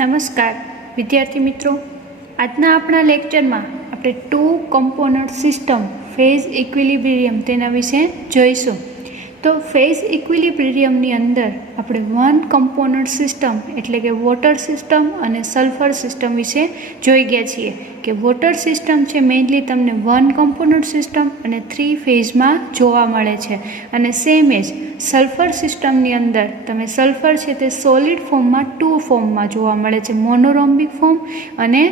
નમસ્કાર વિદ્યાર્થી મિત્રો, આજના આપણા લેક્ચરમાં આપણે two component system phase equilibrium તેના વિશે જોઈશું. તો ફેઝ ઇક્વિલિબ્રિયમની અંદર આપણે વન કમ્પોનન્ટ સિસ્ટમ એટલે કે વોટર સિસ્ટમ અને સલ્ફર સિસ્ટમ વિશે જોઈ ગયા છીએ કે વોટર સિસ્ટમ છે મેઇનલી તમને વન કમ્પોનન્ટ સિસ્ટમ અને 3 ફેઝમાં જોવા મળે છે, અને સેમ એજ સલ્ફર સિસ્ટમની અંદર તમે સલ્ફર છે તે સોલિડ ફોર્મમાં 2 ફોર્મમાં જોવા મળે છે, મોનોરોમ્બિક ફોર્મ અને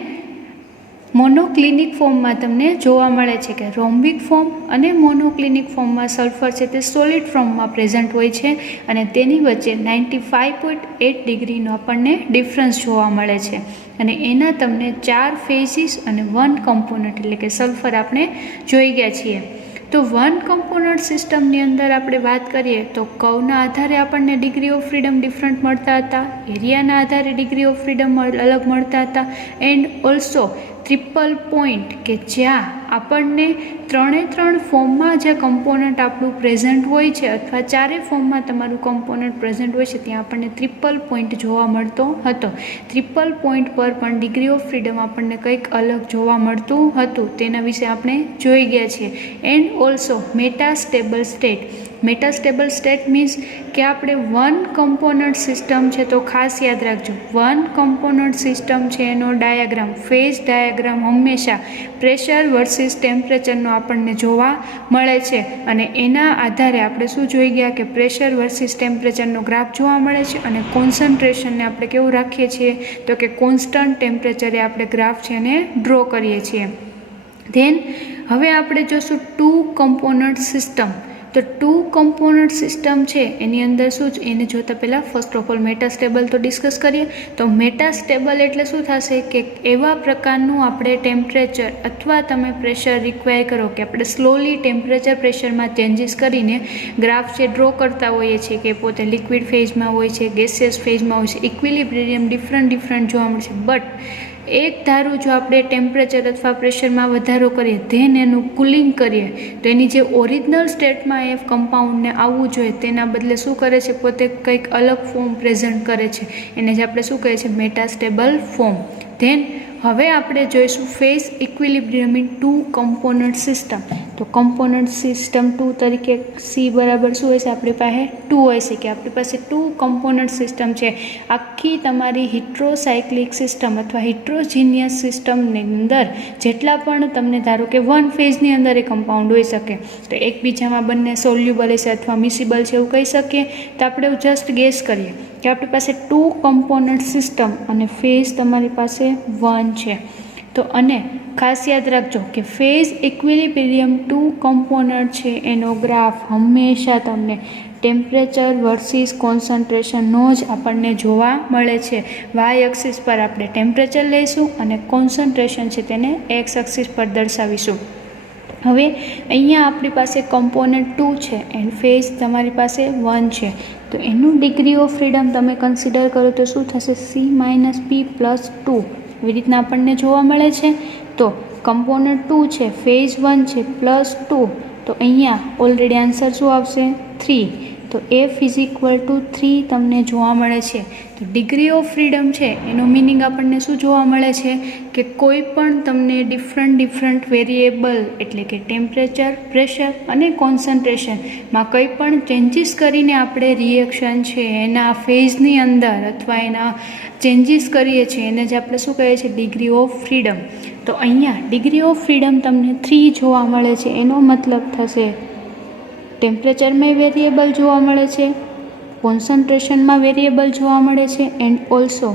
મોનોક્લિનિક ફોર્મમાં તમને જોવા મળે છે કે રોમ્બિક ફોર્મ અને મોનોક્લિનિક ફોર્મમાં સલ્ફર છે તે સોલિડ ફોર્મમાં પ્રેઝન્ટ હોય છે, અને તેની વચ્ચે 95.8 ડિગ્રીનો આપણને ડિફરન્સ જોવા મળે છે. અને એના તમને 4 ફેઝિસ અને 1 કમ્પોનન્ટ એટલે કે સલ્ફર આપણે જોઈ ગયા છીએ. તો વન કમ્પોનન્ટ સિસ્ટમની અંદર આપણે વાત કરીએ તો કર્વના આધારે આપણને ડિગ્રી ઓફ ફ્રીડમ ડિફરન્ટ મળતા હતા, એરિયાના આધારે ડિગ્રી ઓફ ફ્રીડમ અલગ મળતા હતા, એન્ડ ઓલ્સો ટ્રિપલ પોઈન્ટ કે જ્યાં આપણને 3 ફોર્મમાં જે કમ્પોનન્ટ આપણું પ્રેઝન્ટ હોય છે અથવા 4 ફોર્મમાં તમારું કમ્પોનન્ટ પ્રેઝન્ટ હોય છે ત્યાં આપણને ટ્રિપલ પોઈન્ટ જોવા મળતો હતો. ટ્રિપલ પોઈન્ટ પર પણ ડિગ્રી ઓફ ફ્રીડમ આપણને કંઈક અલગ જોવા મળતું હતું, તેના વિશે આપણે જોઈ ગયા છીએ. And also metastable state. Metastable state means કે આપણે વન કમ્પોનન્ટ સિસ્ટમ છે તો ખાસ યાદ રાખજો, વન કમ્પોનન્ટ સિસ્ટમ છે એનો ડાયાગ્રામ, ફેઝ ડાયાગ્રામ હંમેશા પ્રેશર વર્સિસ ટેમ્પરેચરનો આપણને જોવા મળે છે, અને એના આધારે આપણે શું જોઈ ગયા કે પ્રેશર વર્સિસ ટેમ્પરેચરનો ગ્રાફ જોવા મળે છે, અને કોન્સન્ટ્રેશનને આપણે કેવું રાખીએ છીએ તો કે કોન્સ્ટન્ટ ટેમ્પરેચરે આપણે ગ્રાફ છે એને ડ્રો કરીએ છીએ. ધેન હવે આપણે જોશું ટુ કમ્પોનન્ટ સિસ્ટમ. તો ટુ કમ્પોનન્ટ સિસ્ટમ છે એની અંદર શું છે એને જોતાં પહેલાં ફર્સ્ટ ઓફ ઓલ મેટાસ્ટેબલ તો ડિસ્કસ કરીએ. તો મેટાસ્ટેબલ એટલે શું થશે કે એવા પ્રકારનું આપણે ટેમ્પરેચર અથવા તમે પ્રેશર રિક્વાયર કરો કે આપણે સ્લોલી ટેમ્પરેચર પ્રેશરમાં ચેન્જીસ કરીને ગ્રાફ છે ડ્રો કરતા હોઈએ છીએ કે પોતે લિક્વિડ ફેઝમાં હોય છે, ગેસિયસ ફેઝમાં હોય છે, ઇક્વિલિબ્રિયમ ડિફરન્ટ જોવા મળશે. બટ એક ધારું જો આપણે ટેમ્પરેચર અથવા પ્રેશરમાં વધારો કરીએ ધેન એનું કુલિંગ કરીએ તો એની જે ઓરિજિનલ સ્ટેટમાં એ કમ્પાઉન્ડને આવવું જોઈએ તેના બદલે શું કરે છે, પોતે કંઈક અલગ ફોર્મ પ્રેઝન્ટ કરે છે, એને જે આપણે શું કહીએ છીએ મેટાસ્ટેબલ ફોર્મ. ધેન હવે આપણે જોઈશું phase equilibrium in two component system. તો કમ્પોનન્ટ સિસ્ટમ 2 તરીકે સી બરાબર શું હોય છે, આપણી પાસે 2 હોય છે કે આપણી પાસે 2 કમ્પોનન્ટ સિસ્ટમ છે. આખી તમારી હિટ્રોસાયક્લિક સિસ્ટમ અથવા હિટ્રોજીનિયસ સિસ્ટમની અંદર જેટલા પણ તમને ધારો કે વન ફેઝની અંદર એ કમ્પાઉન્ડ હોઈ શકે તો એકબીજામાં બંને સોલ્યુબલ છે અથવા મિસિબલ છે એવું કહી શકીએ. તો આપણે જસ્ટ ગેસ કરીએ કે આપણી પાસે 2 કમ્પોનન્ટ સિસ્ટમ અને ફેઝ તમારી પાસે 1 છે. તો અને ખાસ યાદ રાખજો કે ફેઝ ઇક્વિલિબ્રિયમ 2 કમ્પોનન્ટ છે એનો ગ્રાફ હંમેશા તમને ટેમ્પરેચર વર્સિસ કોન્સન્ટ્રેશનનો જ આપણને જોવા મળે છે. વાય એક્સિસ પર આપણે ટેમ્પરેચર લઈશું અને કોન્સન્ટ્રેશન છે તેને એક્સ એક્સિસ પર દર્શાવીશું. હવે અહીંયા આપણી પાસે કમ્પોનન્ટ 2 છે એન્ડ ફેઝ તમારી પાસે 1 છે, તો એનું ડિગ્રી ઓફ ફ્રીડમ તમે કન્સિડર કરો તો શું થશે, C-P+2 એવી રીતના આપણને જોવા મળે છે. તો કમ્પોનન્ટ 2 છે, ફેઝ 1 છે, +2, તો અહીંયા ઓલરેડી આન્સર શું આવશે 3. તો F=3 તમને જોવા મળે છે. તો ડિગ્રી ઓફ ફ્રીડમ છે એનો મિનિંગ આપણને શું જોવા મળે છે કે કોઈ પણ તમને ડિફરન્ટ વેરિયેબલ એટલે કે ટેમ્પરેચર, પ્રેશર અને કોન્સન્ટ્રેશનમાં કંઈ પણ ચેન્જીસ કરીને આપણે રિએક્શન છે એના ફેઝની અંદર અથવા એના ચેન્જીસ કરીએ છીએ એને જ આપણે શું કહીએ છીએ ડિગ્રી ઓફ ફ્રીડમ. તો અહીંયા ડિગ્રી ઓફ ફ્રીડમ તમને 3 જોવા મળે છે, એનો મતલબ થશે ટેમ્પરેચરમાં વેરિયેબલ જોવા મળે છે, કોન્સન્ટ્રેશનમાં વેરિયેબલ જોવા મળે છે, એન્ડ ઓલ્સો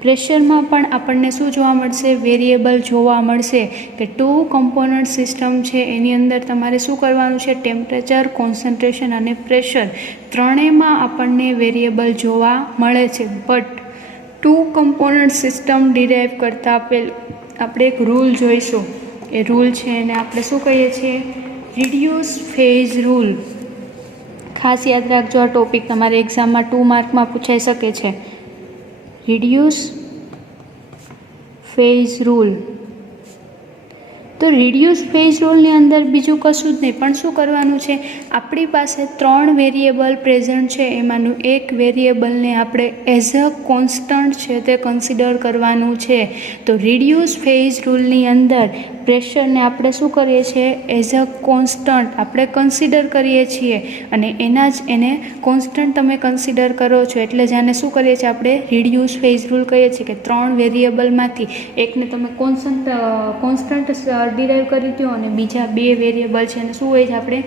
પ્રેશરમાં પણ આપણને શું જોવા મળશે, વેરિયેબલ જોવા મળશે. કે 2 કમ્પોનન્ટ સિસ્ટમ છે એની અંદર તમારે શું કરવાનું છે, ટેમ્પરેચર, કોન્સન્ટ્રેશન અને પ્રેશર ત્રણેયમાં આપણને વેરિયેબલ જોવા મળે છે. બટ 2 કમ્પોનન્ટ સિસ્ટમ ડિરાઈવ કરતાં પહેલાં આપણે એક રૂલ જોઈશું. એ રૂલ છે એને આપણે શું કહીએ છીએ, રિડ્યુસ ફેઝ રૂલ. ખાસ યાદ રાખજો, આ ટોપિક તમારે એક્ઝામમાં 2 માર્કમાં પૂછાઈ શકે છે. Reduce phase rule. તો રિડ્યુસ ફેઝ રૂલની અંદર બીજું કશું જ નહીં, પણ શું કરવાનું છે, આપણી પાસે 3 વેરિયેબલ પ્રેઝન્ટ છે, એમાંનું એક વેરિયેબલને આપણે એઝ અ કોન્સ્ટન્ટ છે તે કન્સિડર કરવાનું છે. તો રિડ્યુસ ફેઝ રૂલની અંદર પ્રેશરને આપણે શું કરીએ છીએ, એઝ અ કોન્સ્ટન્ટ આપણે કન્સિડર કરીએ છીએ, અને એને કોન્સ્ટન્ટ તમે કન્સિડર કરો છો એટલે જ આને શું કરીએ છીએ આપણે રિડ્યુસ ફેઝ રૂલ કહીએ છીએ, કે 3 વેરિયેબલમાંથી એકને તમે કોન્સ્ટન્ટ ડિરાઈવ કરી દો અને બીજા 2 વેરિયેબલ છે અને શું હોય છે આપણે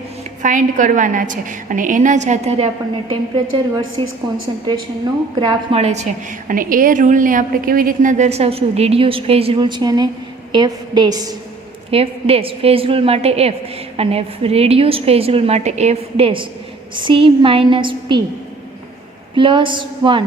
ફાઇન્ડ કરવાના છે, અને એના જ આધારે આપણને ટેમ્પરેચર વર્સિસ કોન્સન્ટ્રેશનનો ગ્રાફ મળે છે. અને એ રૂલને આપણે કેવી રીતના દર્શાવશું, રિડ્યુસ ફેઝ રૂલ છે અને એફ ડેશ ફેઝ રૂલ માટે એફ અને રિડ્યુસ ફેઝ રૂલ માટે એફ ડેશ સી માઇનસ પી +1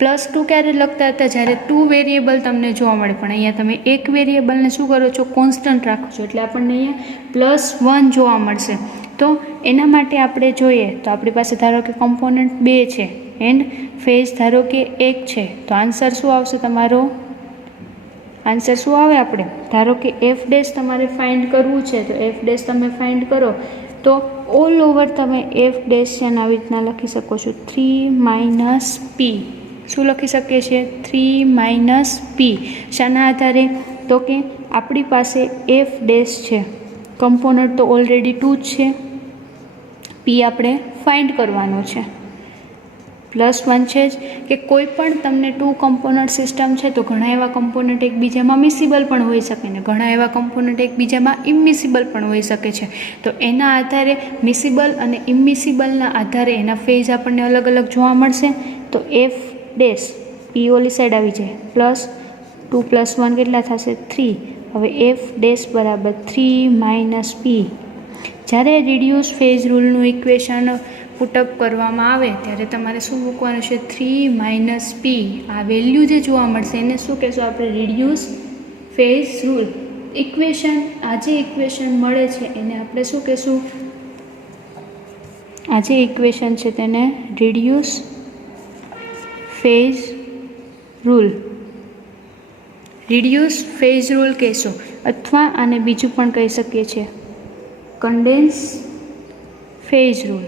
+2 ક્યારે લખતા હતા, જ્યારે 2 વેરિયેબલ તમને જોવા મળે, પણ અહીંયા તમે એક વેરિયેબલને શું કરો છો, કોન્સ્ટન્ટ રાખો છો, એટલે આપણને અહીંયા +1 જોવા મળશે. તો એના માટે આપણે જોઈએ તો આપણી પાસે ધારો કે કમ્પોનન્ટ 2 છે એન્ડ ફેઝ ધારો કે 1 છે, તો આન્સર શું આવશે તમારો, આન્સર શું આવે, આપણે ધારો કે એફ ડેશ તમારે ફાઇન્ડ કરવું છે, તો એફ ડેશ તમે ફાઇન્ડ કરો તો ઓલ ઓવર તમે એફ ડેશ છે આવી રીતના લખી શકો છો, 3 - p. શું લખી શકીએ છીએ, 3 - p. શાના આધારે, તો કે આપણી પાસે એફ ડેશ છે, કમ્પોનન્ટ તો ઓલરેડી 2 જ છે, p આપણે ફાઇન્ડ કરવાનો છે, +1 છે જ, કે કોઈ પણ તમને 2 કમ્પોનન્ટ સિસ્ટમ છે તો ઘણા એવા કમ્પોનન્ટ એકબીજામાં મિસિબલ પણ હોઈ શકે ને ઘણા એવા કમ્પોનન્ટ એકબીજામાં ઇમિસિબલ પણ હોઈ શકે છે. તો એના આધારે મિસિબલ અને ઇમિસિબલના આધારે એના ફેઝ આપણને અલગ અલગ જોવા મળશે. તો એફ ડેશ પી ઓલી સાઈડ આવી જાય, +2 + 1 કેટલા થશે, 3. હવે એફ ડેશ બરાબર 3 - p. જ્યારે રિડ્યુસ ફેઝ રૂલનું ઇક્વેશન પુટઅપ કરવામાં આવે ત્યારે તમારે શું મૂકવાનું છે, 3 - p. આ વેલ્યુ જે જોવા મળશે એને શું કહેશું આપણે, રિડ્યુસ ફેઝ રૂલ ઇક્વેશન. આ જે ઇક્વેશન મળે છે એને આપણે શું કહેશું, આ જે ઇક્વેશન છે તેને રિડ્યુસ ફેઝ રૂલ કહેશો, અથવા આને બીજું પણ કહી શકીએ છીએ, condense phase rule.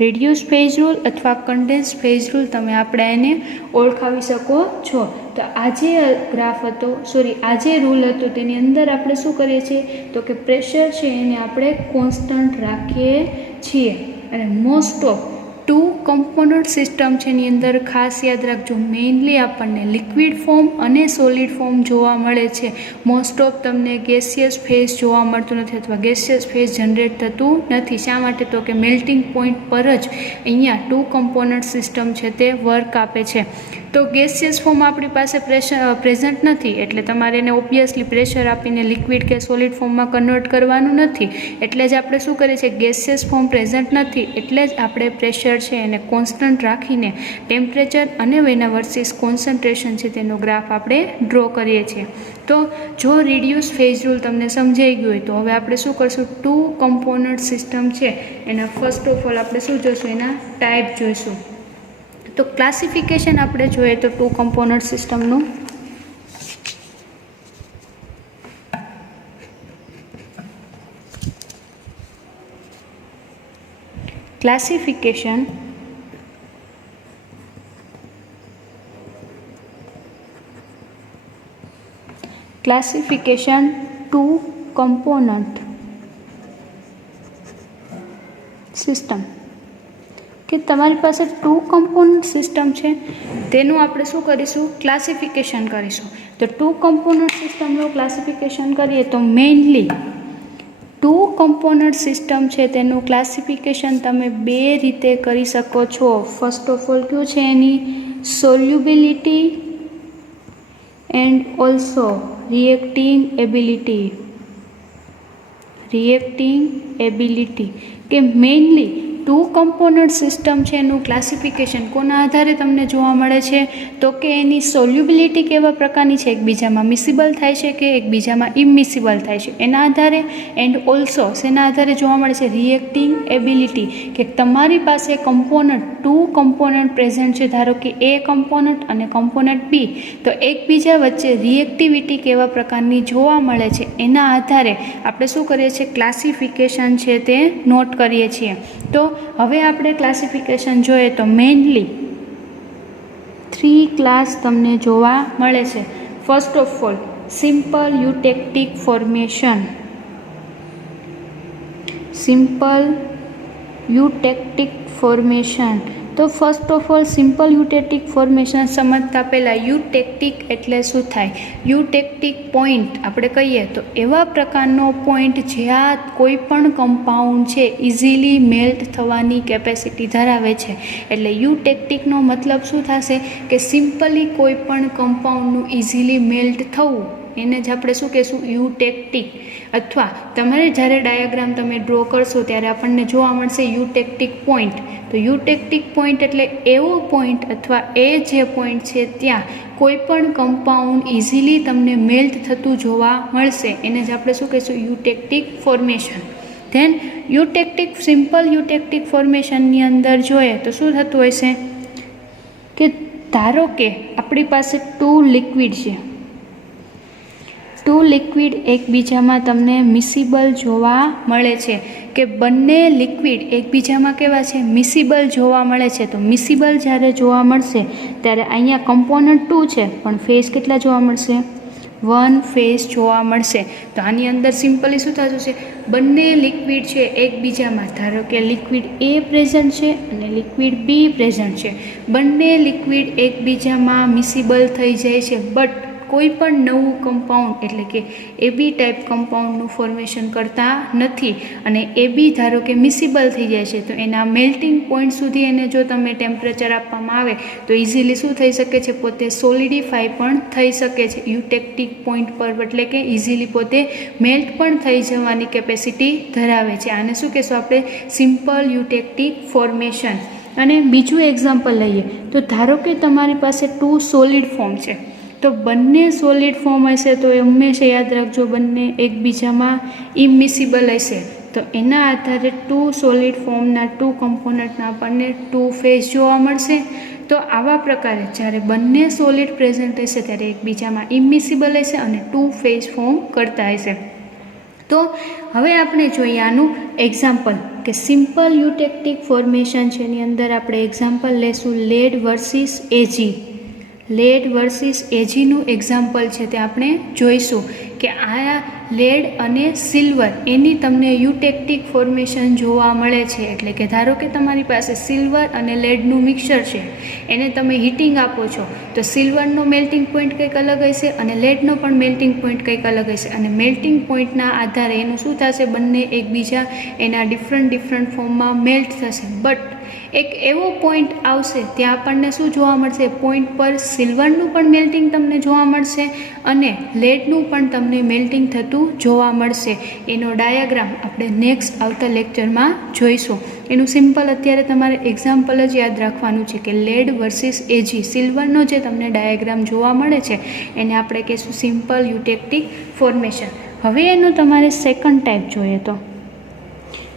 Reduce phase rule અથવા કન્ડેન્સ ફેઝ રૂલ તમે આપણે એને ઓળખાવી શકો છો. તો આ જે ગ્રાફ હતો, આ જે રૂલ હતો તેની અંદર આપણે શું કરીએ છીએ, તો કે પ્રેશર છે એને આપણે કોન્સ્ટન્ટ રાખીએ છીએ. અને મોસ્ટ ઓફ 2 કમ્પોનન્ટ સિસ્ટમ છે એની અંદર ખાસ યાદ રાખજો, મેઇનલી આપણને લિક્વિડ ફોર્મ અને સોલિડ ફોર્મ જોવા મળે છે. મોસ્ટ ઓફ તમને ગેસિયસ ફેઝ જોવા મળતું નથી અથવા ગેસિયસ ફેઝ જનરેટ થતું નથી. શા માટે, તો કે મેલ્ટિંગ પોઈન્ટ પર જ અહીંયા 2 કમ્પોનન્ટ સિસ્ટમ છે તે વર્ક આપે છે. તો ગેસિયસ ફોર્મ આપણી પાસે પ્રેઝન્ટ નથી એટલે તમારે એને ઓબ્વિયસલી પ્રેશર આપીને લિક્વિડ કે સોલિડ ફોર્મમાં કન્વર્ટ કરવાનું નથી. એટલે જ આપણે શું કરીએ છીએ, ગેસિયસ ફોર્મ પ્રેઝન્ટ નથી એટલે જ આપણે પ્રેશર છે એને કોન્સ્ટન્ટ રાખીને ટેમ્પરેચર અને એના વર્સિસ કોન્સન્ટ્રેશન છે તેનો ગ્રાફ આપણે ડ્રો કરીએ છીએ. તો જો રિડ્યુસ ફેઝ રૂલ તમને સમજાઈ ગયું હોય તો હવે આપણે શું કરશું, 2 કમ્પોનન્ટ સિસ્ટમ છે એના ફર્સ્ટ ઓફ ઓલ આપણે શું જોઈશું, એના ટાઈપ જોઈશું. તો ક્લાસિફિકેશન આપણે જોઈએ તો 2 કમ્પોનન્ટ સિસ્ટમનું ક્લાસિફિકેશન ક્લાસિફિકેશન 2 કમ્પોનન્ટ સિસ્ટમ, કે તમારી પાસે 2 કમ્પોનન્ટ સિસ્ટમ છે તેનું આપણે શું કરીશું, ક્લાસિફિકેશન કરીશું. તો 2 કમ્પોનન્ટ સિસ્ટમનું ક્લાસિફિકેશન કરીએ તો મેઇનલી 2 કમ્પોનન્ટ સિસ્ટમ છે તેનું ક્લાસિફિકેશન તમે 2 રીતે કરી શકો છો. ફર્સ્ટ ઓફ ઓલ કયું છે એની solubility and also reacting ability. કે મેઇનલી ટુ કમ્પોનન્ટ સિસ્ટમ છે એનું ક્લાસિફિકેશન કોના આધારે તમને જોવા મળે છે? તો કે એની સોલ્યુબિલિટી કેવા પ્રકારની છે, એકબીજામાં મિસિબલ થાય છે કે એકબીજામાં ઇમિસિબલ થાય છે, એના આધારે. એન્ડ ઓલ્સો શેના આધારે જોવા મળે છે? રિએક્ટિંગ એબિલિટી, કે તમારી પાસે કમ્પોનન્ટ ટુ કમ્પોનન્ટ પ્રેઝન્ટ છે, ધારો કે એ કમ્પોનન્ટ અને કમ્પોનન્ટ બી, તો એકબીજા વચ્ચે રિએક્ટિવિટી કેવા પ્રકારની જોવા મળે છે એના આધારે આપણે શું કરીએ છીએ? ક્લાસિફિકેશન છે તે નોટ કરીએ છીએ. તો હવે આપણે ક્લાસિફિકેશન જોઈએ તો મેઇનલી 3 ક્લાસ તમને જોવા મળે છે. First of all simple eutectic formation. Simple eutectic formation. તો first of all simple eutectic formation સમજતા પહેલાં યુટેક્ટિક એટલે શું થાય? યુટેક્ટિક પોઈન્ટ આપણે કહીએ તો એવા પ્રકારનો પોઈન્ટ જ્યાં કોઈ પણ કમ્પાઉન્ડ છે ઇઝીલી મેલ્ટ થવાની કેપેસિટી ધરાવે છે. એટલે યુટેક્ટિકનો મતલબ શું થશે? કે સિમ્પલી કોઈ પણ કમ્પાઉન્ડનું ઇઝીલી મેલ્ટ થવું એને જ આપણે શું કહીશું? યુટેક્ટિક. અથવા તમારે જ્યારે ડાયાગ્રામ તમે ડ્રો કરશો ત્યારે આપણને જોવા મળશે યુટેક્ટિક પોઈન્ટ. તો યુટેક્ટિક પોઈન્ટ એટલે એવો પોઈન્ટ અથવા એ જે પોઈન્ટ છે ત્યાં કોઈ પણ કમ્પાઉન્ડ ઇઝીલી તમને મેલ્ટ થતું જોવા મળશે એને જ આપણે શું કહીશું? યુટેક્ટિક ફોર્મેશન. ધેન યુટેક્ટિક સિમ્પલ યુટેક્ટિક ફોર્મેશનની અંદર જોઈએ તો શું થતું હશે? કે ધારો કે આપણી પાસે 2 લિક્વિડ છે. 2 લિક્વિડ એકબીજામાં તમને મિસિબલ જોવા મળે છે, કે બંને લિક્વિડ એકબીજામાં કેવા છે? મિસિબલ જોવા મળે છે. તો મિસિબલ જ્યારે જોવા મળશે ત્યારે અહીંયા કમ્પોનન્ટ 2 છે પણ ફેઝ કેટલા જોવા મળશે? 1 ફેઝ જોવા મળશે. તો આની અંદર સિમ્પલી શું થતું છે? બંને લિક્વિડ છે એકબીજામાં, ધારો કે લિક્વિડ એ પ્રેઝન્ટ છે અને લિક્વિડ બી પ્રેઝન્ટ છે, બંને લિક્વિડ એકબીજામાં મિસિબલ થઈ જાય છે. બટ કોઈ પણ નવું કમ્પાઉન્ડ એટલે કે એબી ટાઈપ કમ્પાઉન્ડનું ફોર્મેશન કરતા નથી. અને એબી ધારો કે મિસિબલ થઈ જાય છે તો એના મેલ્ટિંગ પોઈન્ટ સુધી એને જો તમે ટેમ્પરેચર આપવામાં આવે તો ઇઝીલી શું થઈ શકે છે? પોતે સોલિડિફાઈ પણ થઈ શકે છે યુટેક્ટિક પોઈન્ટ પર, એટલે કે ઇઝીલી પોતે મેલ્ટ પણ થઈ જવાની કેપેસિટી ધરાવે છે. આને શું કહેશું આપણે? Simple eutectic formation. અને બીજું એક્ઝામ્પલ લઈએ તો ધારો કે તમારી પાસે 2 સોલિડ ફોર્મ છે. તો બંને સોલિડ ફોર્મ હશે તો એ હંમેશા યાદ રાખજો બંને એકબીજામાં ઇમિસિબલ હશે. તો એના આધારે 2 સોલિડ ફોર્મના 2 કમ્પોનન્ટના આપણને 2 ફેઝ જોવા મળશે. તો આવા પ્રકારે જ્યારે બંને સોલિડ પ્રેઝન્ટ હશે ત્યારે એકબીજામાં ઇમિસિબલ હશે અને 2 ફેઝ ફોર્મ કરતા હશે. તો હવે આપણે જોઈએ આનું એક્ઝામ્પલ, કે સિમ્પલ યુટેક્ટિક ફોર્મેશન છે એની અંદર આપણે એક્ઝામ્પલ લેશું લેડ વર્સિસ એજી. લેડ વર્સિસ એજીનું એક્ઝામ્પલ છે તે આપણે જોઈશું કે આ લેડ અને સિલ્વર એની તમને યુટેક્ટિક ફોર્મેશન જોવા મળે છે. એટલે કે ધારો કે તમારી પાસે સિલ્વર અને લેડનું મિક્સર છે, એને તમે હીટિંગ આપો છો તો સિલ્વરનો મેલ્ટિંગ પોઈન્ટ કંઈક અલગ હશે અને લેડનો પણ મેલ્ટિંગ પોઈન્ટ કંઈક અલગ હશે. અને મેલ્ટિંગ પોઈન્ટના આધારે એનું શું થશે? બંને એકબીજા એના ડિફરન્ટ ફોર્મમાં મેલ્ટ થશે. બટ એક એવો પોઈન્ટ આવશે ત્યાં આપણને શું જોવા મળશે? પોઈન્ટ પર સિલ્વરનું પણ મેલ્ટિંગ તમને જોવા મળશે અને લેડનું પણ તમને મેલ્ટિંગ થતું જોવા મળશે. એનો ડાયાગ્રામ આપણે નેક્સ્ટ આવતા લેક્ચરમાં જોઈશું. એનું સિમ્પલ અત્યારે તમારે એક્ઝામ્પલ જ યાદ રાખવાનું છે કે લેડ વર્સિસ એજી, સિલ્વરનો જે તમને ડાયાગ્રામ જોવા મળે છે એને આપણે કહીશું સિમ્પલ યુટેક્ટિક ફોર્મેશન. હવે એનું તમારે સેકન્ડ ટાઈપ જોઈએ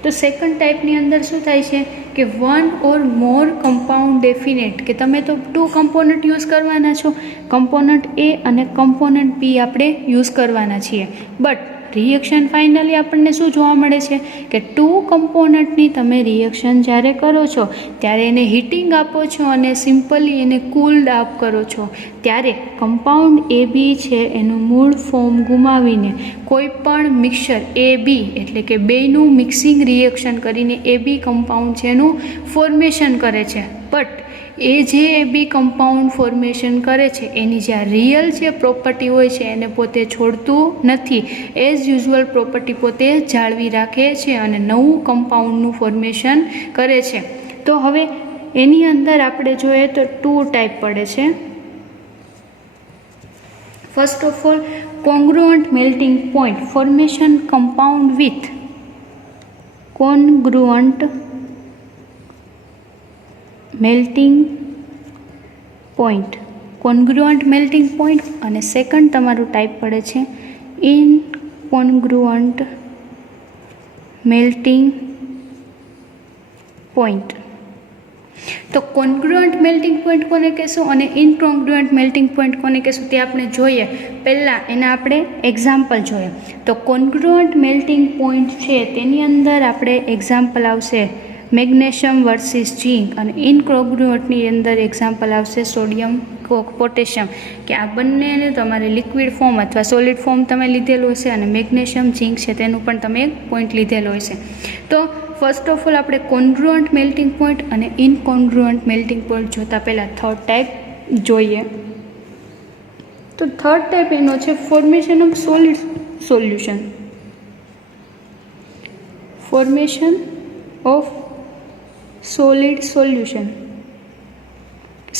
તો સેકન્ડ ટાઈપની અંદર શું થાય છે કે 1 or more કમ્પાઉન્ડ ડેફિનેટ, કે તમે તો 2 કમ્પોનન્ટ યુઝ કરવાના છો, કમ્પોનન્ટ એ અને કમ્પોનન્ટ બી આપણે યુઝ કરવાના છીએ. બટ રિએક્શન ફાઇનલી આપણને શું જોવા મળે છે કે 2 કમ્પોનન્ટની તમે રિએક્શન જ્યારે કરો છો ત્યારે એને હીટિંગ આપો છો અને સિમ્પલી એને કૂલ્ડ અપ કરો છો ત્યારે કમ્પાઉન્ડ એ બી છે એનું મૂળ ફોર્મ ગુમાવીને કોઈ પણ મિક્સર એ બી એટલે કે બેયનું મિક્સિંગ રિએક્શન કરીને એ બી કમ્પાઉન્ડ છે એનું ફોર્મેશન કરે છે. બટ એ જે બી કમ્પાઉન્ડ ફોર્મેશન કરે છે એની જે આ રિયલ જે પ્રોપર્ટી હોય છે એને પોતે છોડતું નથી, એઝ યુઝ્યુઅલ પ્રોપર્ટી પોતે જાળવી રાખે છે અને નવું કમ્પાઉન્ડનું ફોર્મેશન કરે છે. તો હવે એની અંદર આપણે જોઈએ તો 2 ટાઈપ પડે છે. First of all congruent melting point formation compound with congruent melting point, congruent melting point, અને સેકન્ડ તમારું ટાઈપ પડે છે ઇનકોન્ગ્રુઅન્ટ મેલ્ટિંગ પોઈન્ટ. તો કોન્ગ્રુઅન્ટ મેલ્ટિંગ પોઈન્ટ કોને કહેશું અને ઇનકોન્ગ્રુઅન્ટ મેલ્ટિંગ પોઈન્ટ કોને કહેશું તે આપણે જોઈએ. પહેલાં એના આપણે એક્ઝામ્પલ જોઈએ. તો કોન્ગ્રુઅન્ટ મેલ્ટિંગ પોઈન્ટ છે તેની અંદર આપણે એક્ઝામ્પલ આવશે મેગ્નેશિયમ વર્સિસ ઝીંક, અને ઇનકોન્ગ્રુઅન્ટની અંદર એક્ઝામ્પલ આવશે સોડિયમ પોટેશિયમ, કે આ બંનેને તમારે લિક્વિડ ફોર્મ અથવા સોલિડ ફોર્મ તમે લીધેલું હશે, અને મેગ્નેશિયમ ઝીંક છે તેનું પણ તમે એક પોઈન્ટ લીધેલો હશે. તો ફર્સ્ટ ઓફ ઓલ આપણે કોન્ગ્રુઅન્ટ મેલ્ટિંગ પોઈન્ટ અને ઇનકોન્ગ્રુઅન્ટ મેલ્ટિંગ પોઈન્ટ જોતાં પહેલાં થર્ડ ટાઈપ જોઈએ. તો થર્ડ ટાઈપ એનો છે formation of solid solution. Formation of solid solution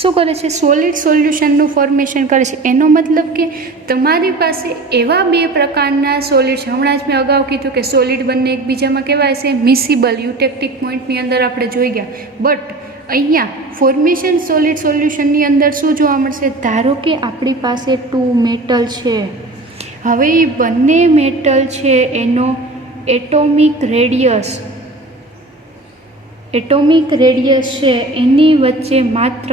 શું કરે છે? સોલિડ સોલ્યુશનનું ફોર્મેશન કરે છે. એનો મતલબ કે તમારી પાસે એવા બે પ્રકારના સોલિડ છે. હમણાં જ મેં અગાઉ કીધું કે સોલિડ બંને એકબીજામાં કહેવાય છે મિસિબલ, યુટેક્ટિક પોઈન્ટની અંદર આપણે જોઈ ગયા. બટ અહીંયા ફોર્મેશન સોલિડ સોલ્યુશનની અંદર શું જોવા મળશે? ધારો કે આપણી પાસે ટુ મેટલ છે. હવે એ બંને મેટલ છે એનો એટોમિક રેડિયસ છે એની વચ્ચે માત્ર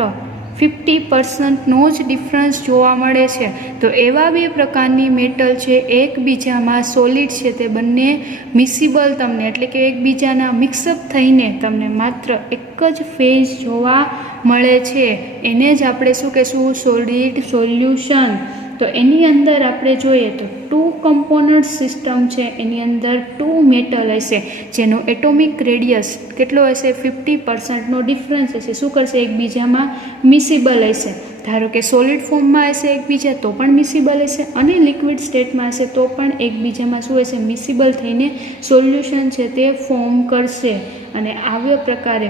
50%નો જ ડિફરન્સ જોવા મળે છે. તો એવા બે પ્રકારની મેટલ છે એકબીજામાં સોલિડ છે તે બંને મિસિબલ તમને, એટલે કે એકબીજાના મિક્સઅપ થઈને તમને માત્ર એક જ ફેઝ જોવા મળે છે. એને જ આપણે શું કહેશું? Solid solution. તો એની અંદર આપણે જોઈએ તો ટુ કમ્પોનન્ટ સિસ્ટમ છે, એની અંદર ટુ મેટલ હશે જેનો એટોમિક રેડિયસ કેટલો હશે? 50%નો ડિફરન્સ હશે. શું કરશે? એકબીજામાં મિસિબલ હશે. ધારો કે સોલિડ ફોર્મમાં હશે એકબીજા તો પણ મિસિબલ હશે, અને લિક્વિડ સ્ટેટમાં હશે તો પણ એકબીજામાં શું હશે? મિસિબલ થઈને સોલ્યુશન છે તે ફોર્મ કરશે. અને આવ્યા પ્રકારે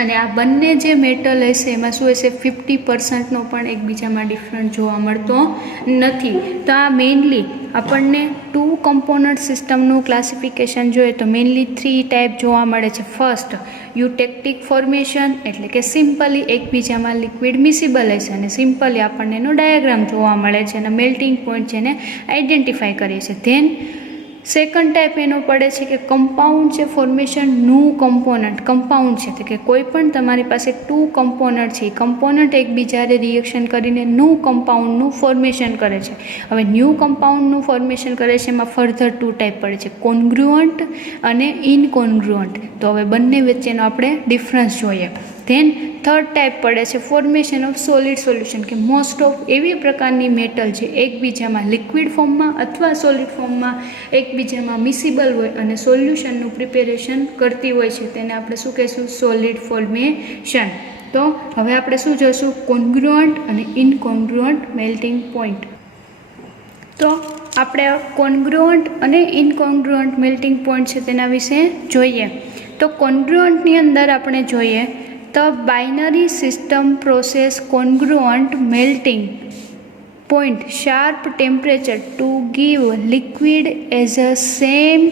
અને આ બંને જે મેટલ હશે એમાં શું હશે? 50%નો પણ એકબીજામાં ડિફરન્સ જોવા મળતો નથી. તો આ મેઇનલી આપણને ટુ કમ્પોનન્ટ સિસ્ટમનું ક્લાસિફિકેશન જોઈએ તો મેઇનલી 3 ટાઈપ જોવા મળે છે. ફર્સ્ટ યુટેક્ટિક ફોર્મેશન, એટલે કે સિમ્પલી એકબીજામાં લિક્વિડ મિસિબલ હશે અને સિમ્પલી આપણને એનો ડાયાગ્રામ જોવા મળે છે અને મેલ્ટિંગ પોઈન્ટ જેને આઈડેન્ટિફાઈ કરીએ છીએ. ધેન સેકન્ડ ટાઈપ એનો પડે છે કે કમ્પાઉન્ડ છે ફોર્મેશન ન્યૂ કમ્પોનન્ટ. કમ્પાઉન્ડ છે તો કે કોઈ પણ તમારી પાસે ટુ કમ્પોનન્ટ છે, કમ્પોનન્ટ એકબીજાને રિએક્શન કરીને ન્યૂ કમ્પાઉન્ડનું ફોર્મેશન કરે છે. હવે ન્યૂ કમ્પાઉન્ડનું ફોર્મેશન કરે છે એમાં ફર્ધર ટુ ટાઈપ પડે છે, કોન્ગ્રુઅન્ટ અને ઇનકોન્ગ્રુઅન્ટ. તો હવે બંને વચ્ચેનો આપણે ડિફરન્સ જોઈએ. ધેન થર્ડ ટાઈપ પડે છે ફોર્મેશન ઓફ સોલિડ સોલ્યુશન, કે મોસ્ટ ઓફ એવી પ્રકારની મેટલ છે એકબીજામાં લિક્વિડ ફોર્મમાં અથવા સોલિડ ફોર્મમાં એકબીજામાં મિસિબલ હોય અને સોલ્યુશનનું પ્રિપેરેશન કરતી હોય છે, તેને આપણે શું કહીશું? Solid formation. તો હવે આપણે શું જોઈશું? કોન્ગ્રુઅન્ટ અને ઇનકોન્ગ્રુઅન્ટ મેલ્ટિંગ પોઈન્ટ. તો આપણે કોન્ગ્રુઅન્ટ અને ઇનકોન્ગ્રુઅન્ટ મેલ્ટિંગ પોઈન્ટ છે તેના વિશે જોઈએ. તો કોન્ગ્રુઅન્ટની અંદર આપણે જોઈએ તો binary system process કોન્ગ્રુઅન્ટ melting point sharp temperature to give liquid as a same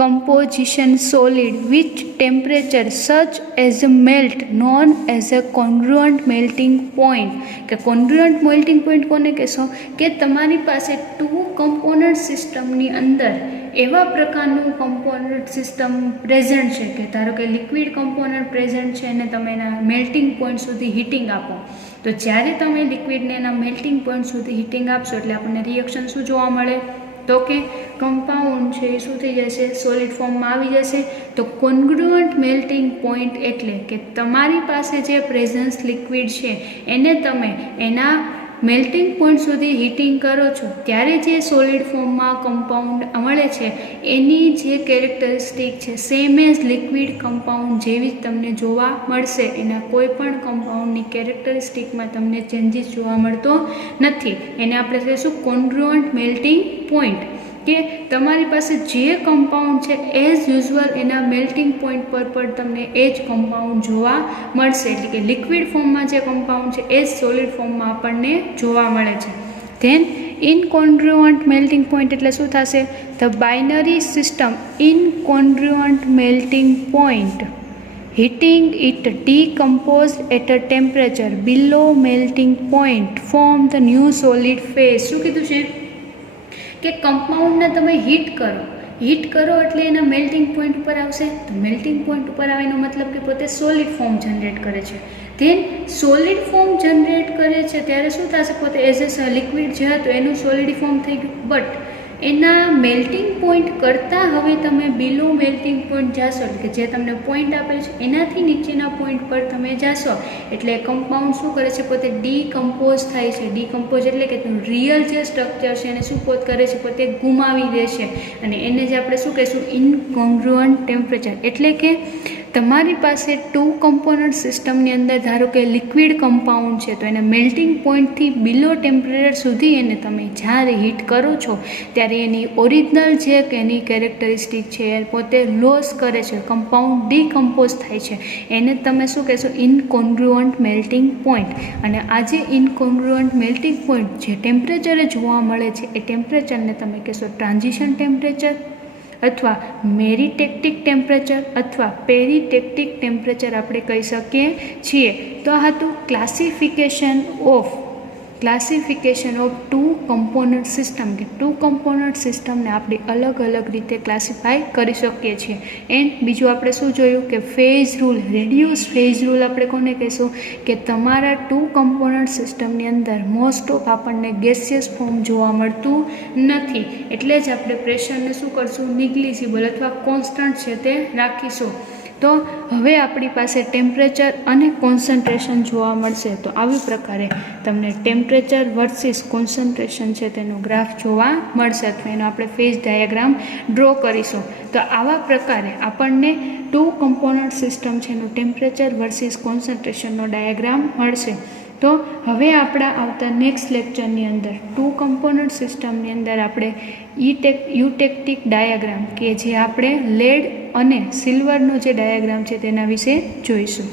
composition solid which temperature such as a melt known as a congruent melting point. કે congruent melting point કોને કહેશો? કે તમારી પાસે ટુ કમ્પોનન્ટ સિસ્ટમની અંદર એવા પ્રકારનું કમ્પોનન્ટ સિસ્ટમ પ્રેઝન્ટ છે કે ધારો કે લિક્વિડ કમ્પોનન્ટ પ્રેઝન્ટ છે અને તમે એના મેલ્ટિંગ પોઈન્ટ સુધી હીટિંગ આપો. તો જ્યારે તમે લિક્વિડને એના મેલ્ટિંગ પોઈન્ટ સુધી હીટિંગ આપશો એટલે આપણને રિએક્શન શું જોવા મળે? તો કે કમ્પાઉન્ડ છે એ શું થઈ જશે? સોલિડ ફોર્મમાં આવી જશે. તો કોન્ગ્રુઅન્ટ મેલ્ટિંગ પોઈન્ટ એટલે કે તમારી પાસે જે પ્રેઝન્સ લિક્વિડ છે એને તમે એના મેલ્ટિંગ પોઈન્ટ સુધી હીટિંગ કરો છો ત્યારે જે સોલિડ ફોર્મમાં કમ્પાઉન્ડ મળે છે એની જે કેરેક્ટરિસ્ટિક છે સેમ એઝ લિક્વિડ કમ્પાઉન્ડ જેવી જ તમને જોવા મળશે. એના કોઈ પણ કમ્પાઉન્ડની કેરેક્ટરિસ્ટિકમાં તમને ચેન્જીસ જોવા મળતો નથી. એને આપણે કહીશું કોન્ગ્રુઅન્ટ મેલ્ટિંગ પોઈન્ટ, કે તમારી પાસે જે કમ્પાઉન્ડ છે એઝ યુઝ્યુઅલ એના મેલ્ટિંગ પોઈન્ટ પર પણ તમને એ જ કમ્પાઉન્ડ જોવા મળશે. એટલે કે લિક્વિડ ફોર્મમાં જે કમ્પાઉન્ડ છે એ જ સોલિડ ફોર્મમાં આપણને જોવા મળે છે. ધેન ઇનકોન્ગ્રુઅન્ટ મેલ્ટિંગ પોઈન્ટ એટલે શું થશે? The binary system incongruent melting point heating it decomposed at a temperature below melting point form the new solid phase. શું કીધું છે કે કમ્પાઉન્ડને તમે હીટ કરો એટલે એના મેલ્ટિંગ પોઈન્ટ ઉપર આવશે. તો મેલ્ટિંગ પોઈન્ટ ઉપર આવે એનો મતલબ કે પોતે સોલિડ ફોર્મ જનરેટ કરે છે. ધેન સોલિડ ફોર્મ જનરેટ કરે છે ત્યારે શું થશે, પોતે એઝ એ લિક્વિડ છે તો એનું સોલિડ ફોર્મ થઈ ગયું. બટ એના મેલ્ટિંગ પોઈન્ટ કરતાં હવે તમે બિલો મેલ્ટિંગ પોઈન્ટ જાશો, એટલે કે જે તમને પોઈન્ટ આપેલ છે એનાથી નીચેના પોઈન્ટ પર તમે જાશો એટલે કમ્પાઉન્ડ શું કરે છે, પોતે ડીકમ્પોઝ થાય છે. ડીકમ્પોઝ એટલે કે રિયલ જે સ્ટ્રક્ચર છે એને શું પોત કરે છે, પોતે ગુમાવી દે છે. અને એને જ આપણે શું કહીશું, ઇનકોંગ્રુઅન્ટ ટેમ્પરેચર. એટલે કે તમારી પાસે 2 કમ્પોનન્ટ સિસ્ટમની અંદર ધારો કે લિક્વિડ કમ્પાઉન્ડ છે તો એને મેલ્ટિંગ પોઈન્ટથી બિલો ટેમ્પરેચર સુધી એને તમે જ્યારે હીટ કરો છો ત્યારે એની ઓરિજિનલ જે કે એની કેરેક્ટરિસ્ટિક છે એ પોતે લોસ કરે છે, કમ્પાઉન્ડ ડીકમ્પોઝ થાય છે. એને તમે શું કહેશો, ઇનકોંગ્રુઅન્ટ મેલ્ટિંગ પોઈન્ટ. અને આ જે ઇનકોંગ્રુઅન્ટ મેલ્ટિંગ પોઈન્ટ જે ટેમ્પરેચરે જોવા મળે છે એ ટેમ્પરેચરને તમે કહેશો ટ્રાન્ઝિશન ટેમ્પરેચર અથવા મેરીટેક્ટિક ટેમ્પરેચર અથવા પેરીટેક્ટિક ટેમ્પરેચર આપણે કહી શકીએ છીએ. તો આ હતું ક્લાસિફિકેશન ઓફ 2 કમ્પોનન્ટ સિસ્ટમ, કે 2 કમ્પોનન્ટ સિસ્ટમને આપણે અલગ અલગ રીતે ક્લાસિફાય કરી શકીએ છીએ. એન્ડ બીજું આપણે શું જોયું કે phase rule, reduce phase rule આપણે કોને કહીશું કે તમારા 2 કમ્પોનન્ટ સિસ્ટમની અંદર મોસ્ટ ઓફ આપણને ગેસિયસ ફોર્મ જોવા મળતું નથી. એટલે જ આપણે પ્રેશરને શું કરશું, નિગ્લિજિબલ અથવા કોન્સ્ટન્ટ છે તે રાખીશું. તો હવે આપણી પાસે ટેમ્પરેચર અને કોન્સન્ટ્રેશન જોવા મળશે. તો આવી પ્રકારે તમને ટેમ્પરેચર વર્સિસ કોન્સન્ટ્રેશન છે તેનો ગ્રાફ જોવા મળશે અથવા એનો આપણે ફેઝ ડાયાગ્રામ ડ્રો કરીશું. તો આવા પ્રકારે આપણને 2 કમ્પોનન્ટ સિસ્ટમ છે એનું ટેમ્પરેચર વર્સિસ કોન્સન્ટ્રેશનનો ડાયાગ્રામ મળશે. તો હવે આપણા આવતા નેક્સ્ટ લેક્ચરની અંદર 2 કમ્પોનન્ટ સિસ્ટમની અંદર આપણે યુટેક્ટિક ડાયાગ્રામ કે જે આપણે લેડ અને સિલ્વરનો જે ડાયાગ્રામ છે તેના વિશે જોઈશું.